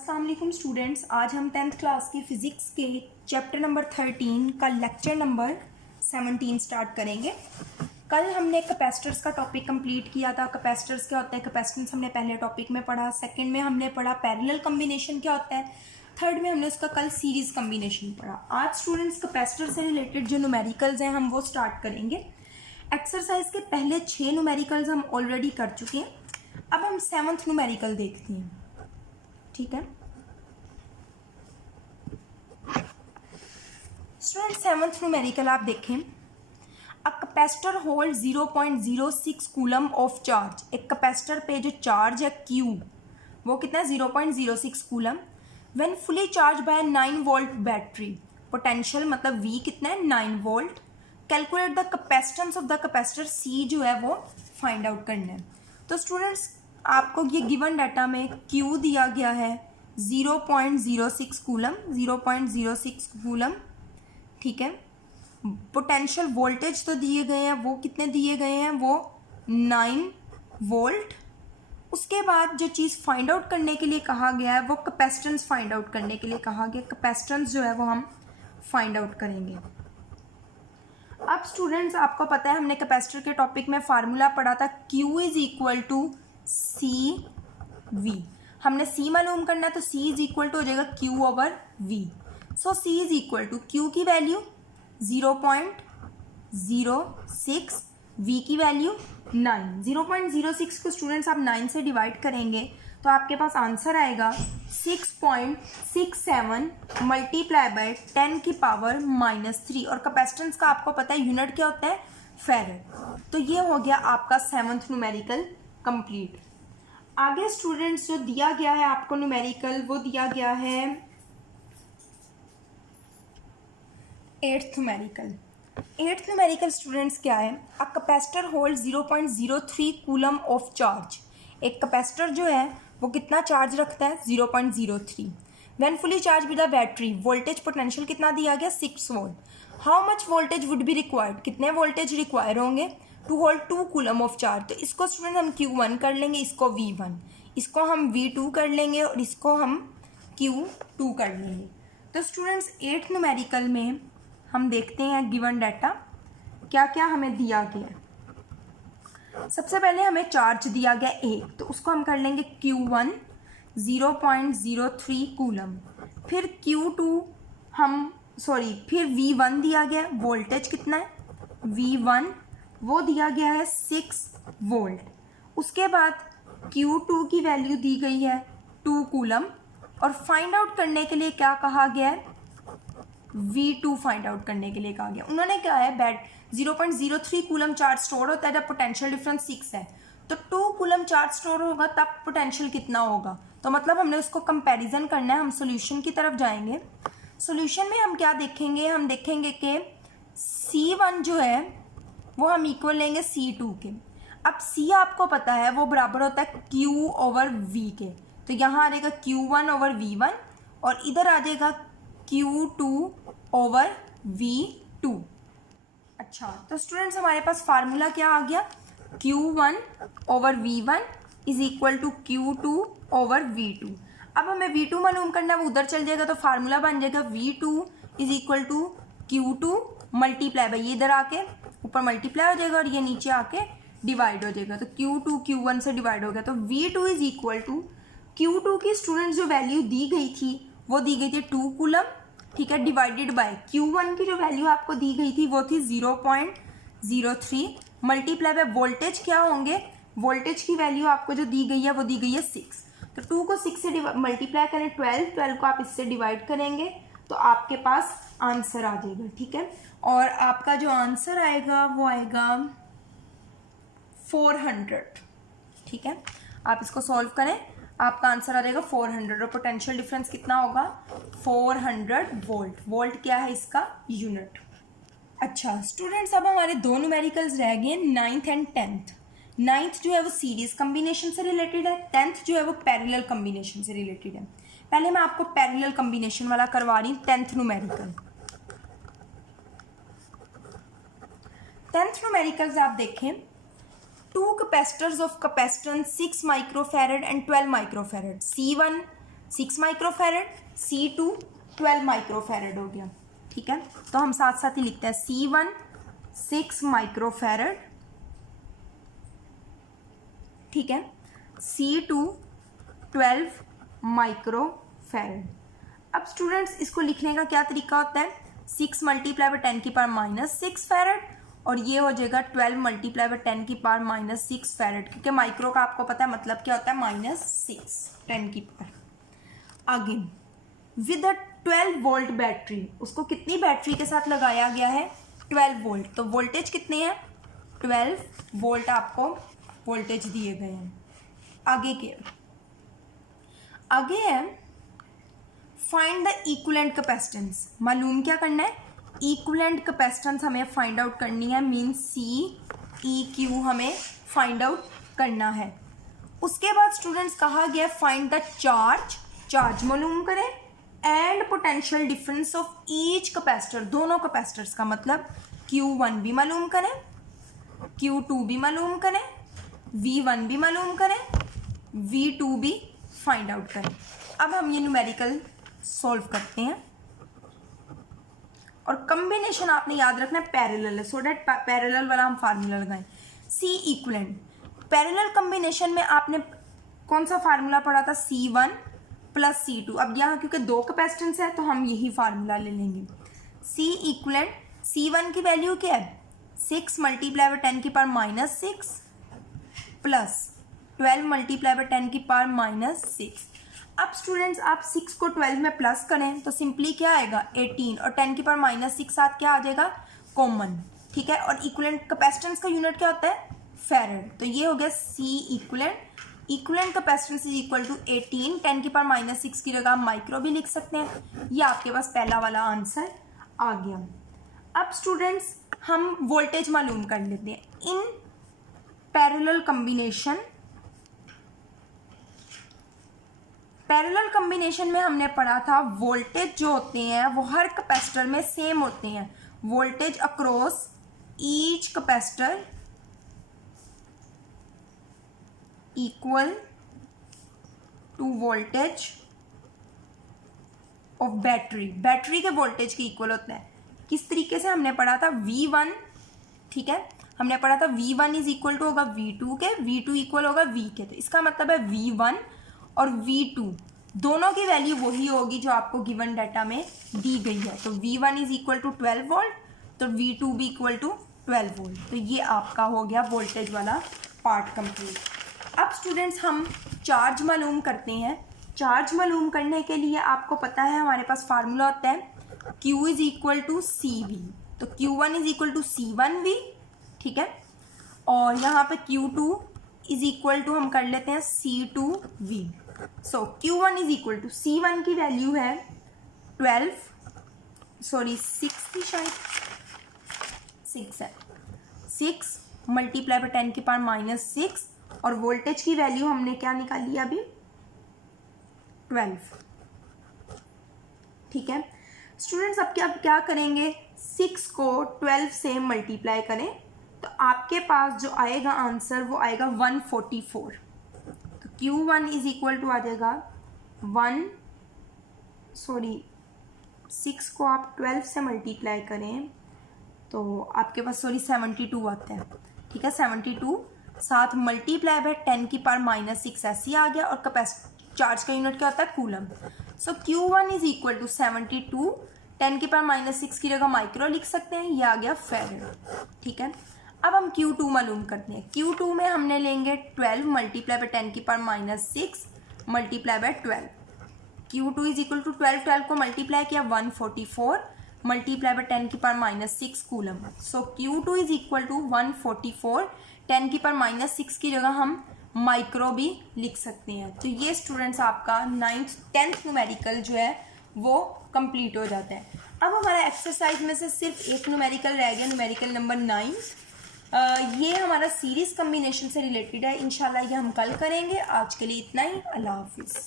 अस्सलाम वालेकुम स्टूडेंट्स, आज हम 10th क्लास की फ़िज़िक्स के चैप्टर नंबर 13 का लेक्चर नंबर 17 स्टार्ट करेंगे। कल हमने कैपेसिटर्स का टॉपिक कंप्लीट किया था। कैपेसिटर्स क्या होता है, कैपेसिटेंस हमने पहले टॉपिक में पढ़ा। सेकंड में हमने पढ़ा पैरेलल कम्बिनेशन क्या होता है। थर्ड में हमने उसका कल सीरीज़ कम्बिनेशन पढ़ा। आज स्टूडेंट्स कैपेसिटर से रिलेटेड जो न्यूमेरिकल्स हैं हम वो स्टार्ट करेंगे। एक्सरसाइज के पहले 6 न्यूमेरिकल्स हम ऑलरेडी कर चुके हैं। अब हम 7th न्यूमेरिकल देखते हैं, ठीक है स्टूडेंट। 7th न्यूमेरिकल आप देखें, अ capacitor hold 0.06 coulomb of charge. एक कैपेसिटर पे जो चार्ज है क्यू वो कितना है 0.06 coulomb. When fully charge by 9 volt battery, potential मतलब V कितना है 9 volt. Calculate the capacitance of the capacitor C जो है वो फाइंड आउट करना है। तो स्टूडेंट्स आपको ये गिवन डाटा में Q दिया गया है 0.06 कूलम, 0.06 कूलम, ठीक है। पोटेंशियल वोल्टेज तो दिए गए हैं, वो कितने दिए गए हैं, वो 9 वोल्ट। उसके बाद जो चीज़ फाइंड आउट करने के लिए कहा गया है वो कैपेसिटेंस फाइंड आउट करने के लिए कहा गया। कैपेसिटेंस जो है वो हम फाइंड आउट करेंगे। अब स्टूडेंट्स आपको पता है हमने कैपेसिटर के टॉपिक में फार्मूला पढ़ा था Q is equal to C V. हमने C मालूम करना है तो C इज इक्वल टू हो जाएगा Q over V। So C is equal to Q की वैल्यू 0.06, V की वैल्यू 9। 0.06 को स्टूडेंट्स आप 9 से डिवाइड करेंगे तो आपके पास आंसर आएगा 6.67 मल्टीप्लाई बाय 10 की पावर -3। और कैपेसिटेंस का आपको पता है यूनिट क्या होता है, फैरेड। तो ये हो गया आपका 7th न्यूमेरिकल कंप्लीट। आगे स्टूडेंट्स जो दिया गया है आपको न्यूमेरिकल वो दिया गया है 8th numerical. 8th numerical students क्या है, a capacitor hold 0.03 coulomb of charge. एक कैपेसिटर जो है वो कितना चार्ज रखता है 0.03। When fully charge with a battery, voltage potential कितना दिया गया 6 volt. How much voltage would be required, कितने वोल्टेज रिक्वायर होंगे to hold 2 coulomb of charge. तो इसको स्टूडेंट हम Q1 कर लेंगे, इसको V1, इसको हम V2 कर लेंगे और इसको हम Q2 कर लेंगे। तो स्टूडेंट्स 8th न्यूमेरिकल में हम देखते हैं गिवन डाटा क्या क्या हमें दिया गया है। सबसे पहले हमें चार्ज दिया गया 1, तो उसको हम कर लेंगे Q1 0.03 कूलम। फिर फिर V1 दिया गया, वोल्टेज कितना है V1 वो दिया गया है 6 वोल्ट। उसके बाद Q2 की वैल्यू दी गई है 2 कूलम। और फाइंड आउट करने के लिए क्या कहा गया है, V2 फाइंड आउट करने के लिए कहा गया। उन्होंने क्या है, बैट 0.03 कूलम चार्ज स्टोर होता है जब पोटेंशियल डिफरेंस 6 है, तो 2 कूलम चार्ज स्टोर होगा तब पोटेंशियल कितना होगा। तो मतलब हमने उसको कंपैरिजन करना है। हम सॉल्यूशन की तरफ जाएंगे। सॉल्यूशन में हम क्या देखेंगे, हम देखेंगे कि C1 जो है वो हम इक्वल लेंगे C2 के। अब C आपको पता है वो बराबर होता है Q ओवर V के, तो यहाँ आ जाएगा Q1 ओवर V1 और इधर आ जाएगा Q2 ओवर V2। अच्छा, तो स्टूडेंट्स हमारे पास फार्मूला क्या आ गया, Q1 over V1 is equal to Q2 over V2। अब हमें V2 मालूम करना है, वो उधर चल जाएगा तो फार्मूला बन जाएगा V2 is equal to Q2 multiply by, ये इधर आके ऊपर मल्टीप्लाई हो जाएगा और ये नीचे आके डिवाइड हो जाएगा। तो Q2 Q1 से डिवाइड हो गया तो V2 is equal to Q2 की स्टूडेंट्स जो वैल्यू दी गई थी वो दी गई थी 2 कूलम, ठीक है, डिवाइडेड बाय Q1 की जो वैल्यू आपको दी गई थी वो थी 0.03 मल्टीप्लाई बाय वोल्टेज क्या होंगे, वोल्टेज की वैल्यू आपको जो दी गई है वो दी गई है 6। तो 2 को 6 से मल्टीप्लाई करें 12 को आप इससे डिवाइड करेंगे तो आपके पास आंसर आ जाएगा, ठीक है। और आपका जो आंसर आएगा वो आएगा 400, ठीक है। आप इसको सॉल्व करें, आपका आंसर आ जाएगा 400 और पोटेंशियल डिफरेंस कितना होगा 400 वोल्ट। वोल्ट क्या है इसका यूनिट। अच्छा स्टूडेंट्स, अब हमारे 2 न्यूमेरिकल्स रह गए 9th एंड 10th। 9th जो है वो सीरीज कम्बिनेशन से रिलेटेड है, 10th जो है वो पैरेलल कम्बिनेशन से रिलेटेड है। पहले मैं आपको पैरेलल कम्बिनेशन वाला करवा रही हूँ 10th न्यूमेरिकल। 10th न्यूमेरिकल्स आप देखें, 2 capacitors of capacitance 6 microfarad and 12 microfarad, C1 6 microfarad, C2 12 microfarad हो गया। ठीक है, तो हम साथ साथ ही लिखते हैं C1 6 माइक्रोफैरड, ठीक है, C2 12 माइक्रोफैरड। अब स्टूडेंट्स इसको लिखने का क्या तरीका होता है, 6 मल्टीप्लाई बाय 10 की पावर -6 फैरड, और ये हो जाएगा 12 मल्टीप्लाई बाय 10 की पावर -6 फैरड, क्योंकि माइक्रो का आपको पता है मतलब क्या होता है, -6 10 की पावर। आगे विद अ 12 वोल्ट बैटरी, उसको कितनी बैटरी के साथ लगाया गया है, 12 वोल्ट, तो वोल्टेज कितने हैं, 12 वोल्ट आपको वोल्टेज दिए गए हैं। आगे है फाइंड द इक्विवेलेंट कैपेसिटेंस, मालूम क्या करना है, इक्विवेलेंट कैपेसिटेंस हमें फाइंड आउट करनी है, मीन CEQ हमें फाइंड आउट करना है। उसके बाद स्टूडेंट्स कहा गया फाइंड द चार्ज मालूम करें, and potential difference of each capacitor, दोनों कैपेसिटर्स का मतलब Q1 भी मालूम करें, Q2 भी मालूम करें, V1 भी मालूम करें, V2 भी फाइंड आउट करें। अब हम ये न्यूमेरिकल सॉल्व करते हैं, और कॉम्बिनेशन आपने याद रखना है पैरेलल है, सो दैट पैरेलल वाला हम फार्मूला लगाएं। C इक्विवेलेंट, पैरेलल कॉम्बिनेशन में आपने कौन सा फार्मूला पढ़ा था, C1 प्लस C2। अब यहाँ क्योंकि दो कैपेसिटेंस है तो हम यही फार्मूला ले लेंगे। C इक्विवेलेंट, C1 की वैल्यू क्या है, 6 मल्टीप्लाई बाय 10 की पावर -6 प्लस 12 मल्टीप्लाई बाय 10 की पावर -6। अब स्टूडेंट्स आप 6 को 12 में प्लस करें तो सिंपली क्या आएगा, 18, और 10 की पावर -6 साथ क्या आ जाएगा, कॉमन। ठीक है, और इक्विवेलेंट कैपेसिटेंस का यूनिट क्या होता है, फैरड, तो ये हो गया C equivalent capacitance is equal to 18, 10 की पावर -6 की जगह माइक्रो भी लिख सकते हैं। ये आपके पास पहला वाला आंसर आ गया। अब स्टूडेंट्स हम वोल्टेज मालूम कर लेते हैं in parallel combination. Parallel combination में हमने पढ़ा था वोल्टेज जो होते हैं वो हर कैपेसिटर में सेम होते हैं, voltage across each capacitor equal to voltage of battery के वोल्टेज के इक्वल होता है। किस तरीके से हमने पढ़ा था, V1, ठीक है, हमने पढ़ा था V1 इज इक्वल टू होगा V2 के, V2 इक्वल होगा V के, तो इसका मतलब है V1 और V2 दोनों की वैल्यू वही होगी जो आपको गिवन डाटा में दी गई है। तो V1 is equal to 12 volt, तो V2 भी इक्वल टू 12 वोल्ट। तो ये आपका हो गया वोल्टेज वाला पार्ट कंप्लीट। अब स्टूडेंट्स हम चार्ज मालूम करते हैं। चार्ज मालूम करने के लिए आपको पता है हमारे पास फार्मूला होता है Q is equal to CV, तो Q1 is equal to C1V, ठीक है, और यहाँ पे Q2 इज इक्वल टू हम कर लेते हैं C2V। So Q1 is equal to C1 की वैल्यू है 6 थी शायद, 6 है, 6 मल्टीप्लाई बाय 10 की पावर -6, और वोल्टेज की वैल्यू हमने क्या निकाली अभी, 12, ठीक है। स्टूडेंट्स अब क्या करेंगे, 6 को 12 से मल्टीप्लाई करें तो आपके पास जो आएगा आंसर वो आएगा 144। तो Q1 इज इक्वल टू आ जाएगा 6 को आप 12 से मल्टीप्लाई करें तो आपके पास 72 आता है, ठीक है, 72 साथ मल्टीप्लाई बाय 10 की पावर -6 ऐसे आ गया, और चार्ज का यूनिट क्या होता है, coulomb. So Q1 is equal to 72, 10 की पावर -6 की जगह माइक्रो लिख सकते हैं, ये आ गया फैरड, ठीक है। अब हम Q2 मालूम करते हैं। Q2 में हमने लेंगे 12 मल्टीप्लाई बाय 10 की power -6 multiply by 12। Q2 is equal to 12 को मल्टीप्लाई किया 144 मल्टीप्लाई बाय 10 की power -6 coulomb. So Q2 is equal to 144, 10 की पावर -6 की जगह हम माइक्रो भी लिख सकते हैं। तो ये स्टूडेंट्स आपका 10th न्यूमेरिकल जो है वो कंप्लीट हो जाता है। अब हमारा एक्सरसाइज में से सिर्फ एक न्यूमेरिकल रह गया, न्यूमेरिकल नंबर 9। ये हमारा सीरीज कॉम्बिनेशन से रिलेटेड है, इंशाल्लाह ये हम कल करेंगे। आज के लिए इतना ही, अल्लाह हाफिज़।